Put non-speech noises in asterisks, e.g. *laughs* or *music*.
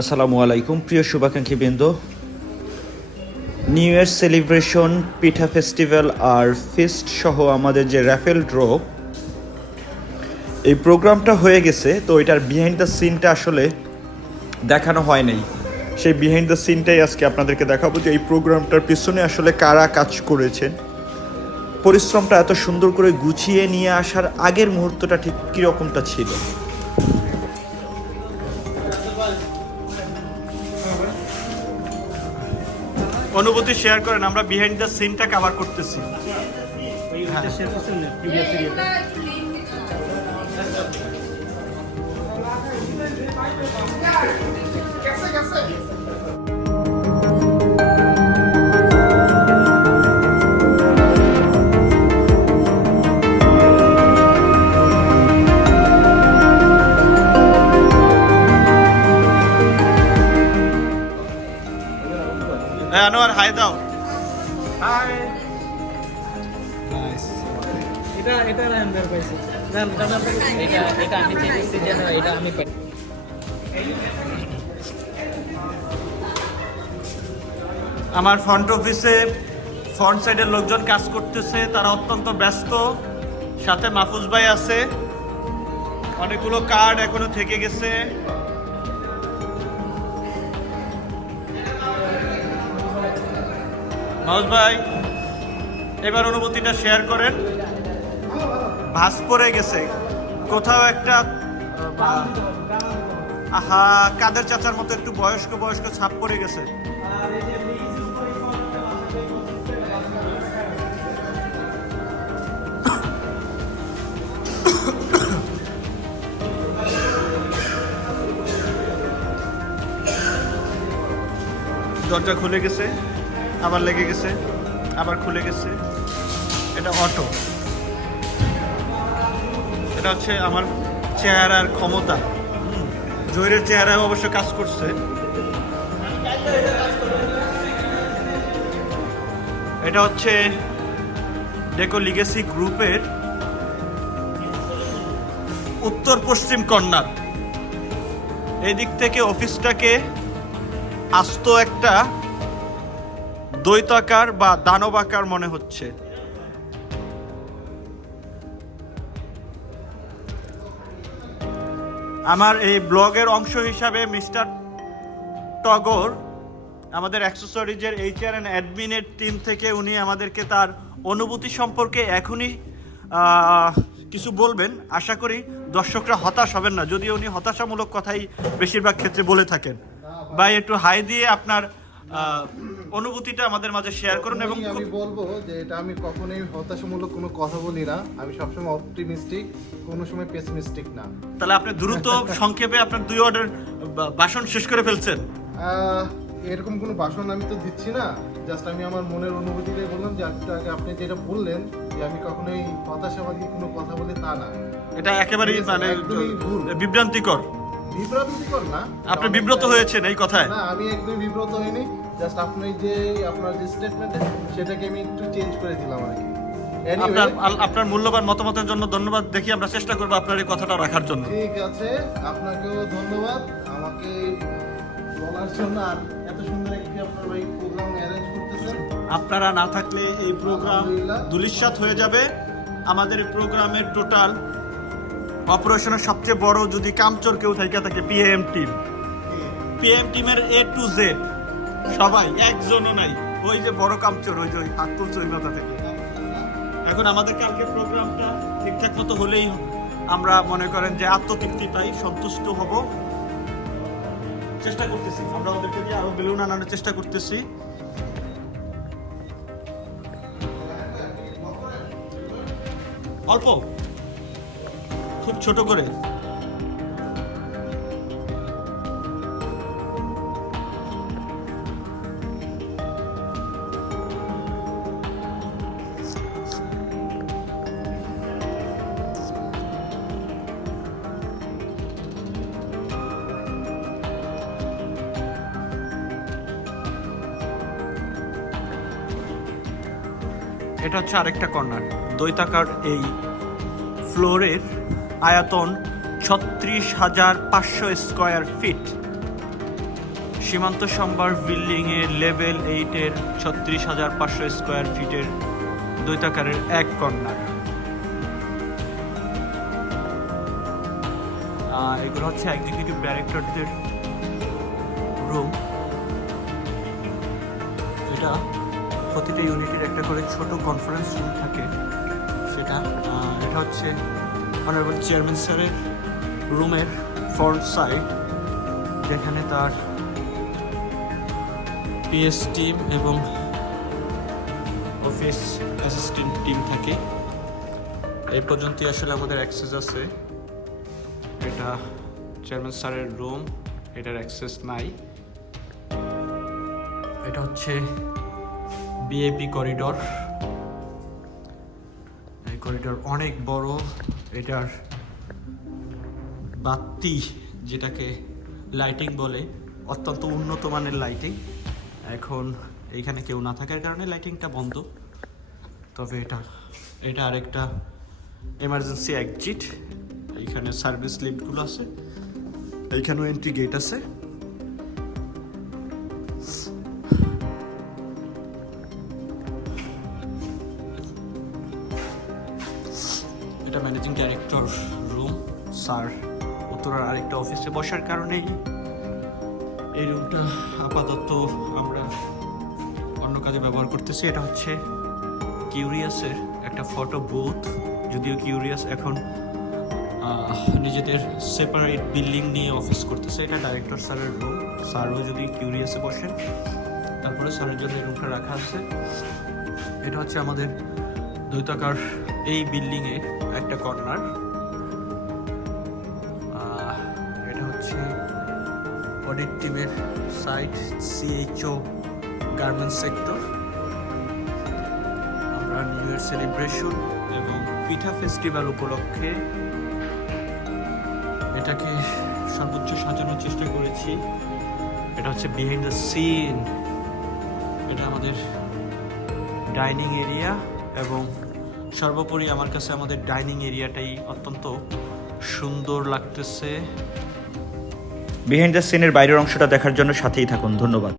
আসসালামু আলাইকুম, প্রিয় শুভাকাঙ্ক্ষী বৃন্দ। New year celebration pitha festival আর ফিস্ট সহ আমাদের যে র্যাফেল ড্র এই প্রোগ্রামটা হয়ে গেছে, তো এটার বিহাইন্ড দ্য সিনটা আসলে দেখানো হয় নাই। সেই বিহাইন্ড দ্য সিনটাই আজকে আপনাদেরকে দেখাবো যে এই প্রোগ্রামটার পিছনে আসলে কারা কাজ করেছেন। পরিশ্রমটা এত সুন্দর করে গুছিয়ে নিয়ে আসার আগের মুহূর্তটা ঠিক কীরকমটা ছিল? অনুভূতি শেয়ার করেন আমরা বিহাইন্ড দ্য সিনটা কভার করতেছি। হ্যাঁ। আমার ফ্রন্ট অফিসে ফ্রন্ট সাইডের লোকজন কাজ করতেছে, তারা অত্যন্ত ব্যস্ত। সাথে মাহফুজ ভাই আছে। অনেকগুলো কার্ড এখনও থেকে গেছে। মাহফুজ ভাই, এবার অনুভূতিটা শেয়ার করেন। ভাস পড়ে গেছে। কোথাও একটা আহ, কাদের চাচার মতো একটু বয়স্ক বয়স্ক ছাপ পড়ে গেছে। দরজা খুলে গেছে আবার লেগে গেছে আবার খুলে গেছে। এটা অটো। এটা হচ্ছে আমার চেহারার ক্ষমতা। হুম, জহিরের চেহারায় অবশ্য কাজ করছে। এটা হচ্ছে ডেকো লিগেসি গ্রুপের উত্তর পশ্চিম কর্নার। এই দিক থেকে অফিসটাকে আস্ত একটা দ্বৈতাকার বা দানবাকার মনে হচ্ছে। আমার এই ব্লগের অংশ হিসাবে মিস্টার টগর, আমাদের অ্যাক্সেসরিজের এইচআর অ্যান্ড অ্যাডমিনের টিম থেকে উনি আমাদেরকে তার অনুভূতি সম্পর্কে এখনই কিছু বলবেন। আশা করি দর্শকরা হতাশ হবেন না, যদিও উনি হতাশামূলক কথাই বেশিরভাগ ক্ষেত্রে বলে থাকেন। বা একটু হাই দিয়ে আপনার অনুভূতিটা আমাদের মাঝে শেয়ার করুন এবং আমি- বলব যে এটা আমি কখনোই হতাশামূলক কোনো কথা বলি না। আমি সবসময় অপটিমিস্টিক কোনো সময় পেসিমিস্টিক না। তাহলে আপনি দ্রুত *laughs* সংক্ষেপে আপনার দুই অর্ডার ভাষণ শেষ করে ফেলছেন। এরকম কোনো ভাষণ আমি তো দিচ্ছি না। জাস্ট আমি আমার মনের অনুভূতিটাই বললাম যে আগে আপনি যেটা বললেন যে আমি কখনোই হতাশাবাদী কোনো কথা বলি তা না। এটা একেবারেই মানে। বিভ্রান্তিকর। বিভ্রান্তিকর না। আপনি বিব্রত হয়েছেন এই কথায়? না আমি একদমই বিব্রত হইনি। জাস্ট আপনি যে আপনার যে স্টেটমেন্ট সেটাকে আমি একটু চেঞ্জ করে দিলাম আর কি। আপনার আপনার মূল্যবান মতামতের জন্য ধন্যবাদ। দেখি আমরা চেষ্টা করব আপনার এই কথাটা রাখার জন্য। ঠিক আছে আপনাকেও ধন্যবাদ। আমাকে বলার জন্য আর এত সুন্দর একটি আপনার এই প্রোগ্রাম অ্যারেঞ্জ করতেছেন। আপনারা না থাকলে এই প্রোগ্রাম। দুলিশ্বাত হয়ে যাবে। আমাদের প্রোগ্রামের টোটাল অপারেশনের সবচেয়ে বড় যদি কামচোর কেউ থেকে থাকে পিএম টিম পিএম টিমের এ টু জেড সবাই, একজনও নাই। ওই যে বড় কামচোর, ওই যে ওই হাত তুলছে ওই মাথা থেকে। এখন আমাদের কালকে প্রোগ্রামটা ঠিকঠাক মতো হলেই আমরা মনে করেন যে আত্মতৃপ্তি পাই সন্তুষ্ট হব। চেষ্টা করতেছি, আমরা ওদেরকে দিয়ে আরও বেলুন আনানোর চেষ্টা করতেছি। অল্প? খুব ছোট করে। এটা হচ্ছে আরেকটা কর্নার। দৈতাকার এই ফ্লোরের আয়তন ছত্রিশ হাজার পাঁচশো স্কোয়ার ফিট। সীমান্ত সম্ভার বিল্ডিং এর লেভেল এইটের ছত্রিশ হাজার পাঁচশো স্কোয়ার ফিটের দ্বৈতাকারের এক কর্নার এগুলো হচ্ছে এক্সিকিউটিভ ডাইরেক্টরদের রুম এটা প্রতিটা ইউনিটের একটা করে ছোট কনফারেন্স রুম থাকে। সেটা এটা হচ্ছে অনারেবল চেয়ারম্যান স্যারের রুমের ফ্রন্ট সাইড যেখানে তার পিএস টিম এবং অফিস অ্যাসিস্ট্যান্ট টিম থাকে। এই পর্যন্তই আসলে আমাদের অ্যাক্সেস আছে। এটা চেয়ারম্যান স্যারের রুম এটার অ্যাক্সেস নাই। এটা হচ্ছে বিএপি করিডর এই করিডর অনেক বড়। এটার বাতি যেটাকে লাইটিং বলে, অত্যন্ত উন্নত মানের লাইটিং এখন এইখানে কেউ না থাকার কারণে লাইটিংটা বন্ধ। তবে এটা এটা আরেকটা এমার্জেন্সি এক্সিট এইখানে সার্ভিস লিফটগুলো আছে। এইখানেও এন্ট্রি গেট আছে। এটা ম্যানেজিং ডাইরেক্টর রুম স্যার উত্তরার আরেকটা অফিসে বসার কারণেই এই রুমটা আপাতত আমরা অন্য কাজে ব্যবহার করতেছি। এটা হচ্ছে কিউরিয়াসের একটা ফটো বুথ যদিও কিউরিয়াস এখন নিজেদের সেপারেট বিল্ডিং নিয়ে অফিস করতেছে। এটা ডাইরেক্টর স্যারের রুম স্যারও যদি কিউরিয়াসে বসেন, তারপরে স্যারের জন্য এই রুমটা রাখা আছে। এটা হচ্ছে আমাদের দ্বৈতাকার এই বিল্ডিংয়ে একটা কর্নার। এটা হচ্ছে অডিট টিমের সাইট সিএইচও গার্মেন্টস সেক্টর। আমরা নিউ ইয়ার সেলিব্রেশন এবং পিঠা ফেস্টিভ্যাল উপলক্ষে এটাকে সর্বোচ্চ সাজানোর চেষ্টা করেছি। এটা হচ্ছে বিহাইন্ড দ্য সিন এটা আমাদের ডাইনিং এরিয়া এবং সর্বোপরি আমার কাছে আমাদের ডাইনিং এরিয়াটাই অত্যন্ত সুন্দর লাগতেছে। বিহাইন্ড দ্য সিনের বাইরের অংশটা দেখার জন্য সাথেই থাকুন। ধন্যবাদ।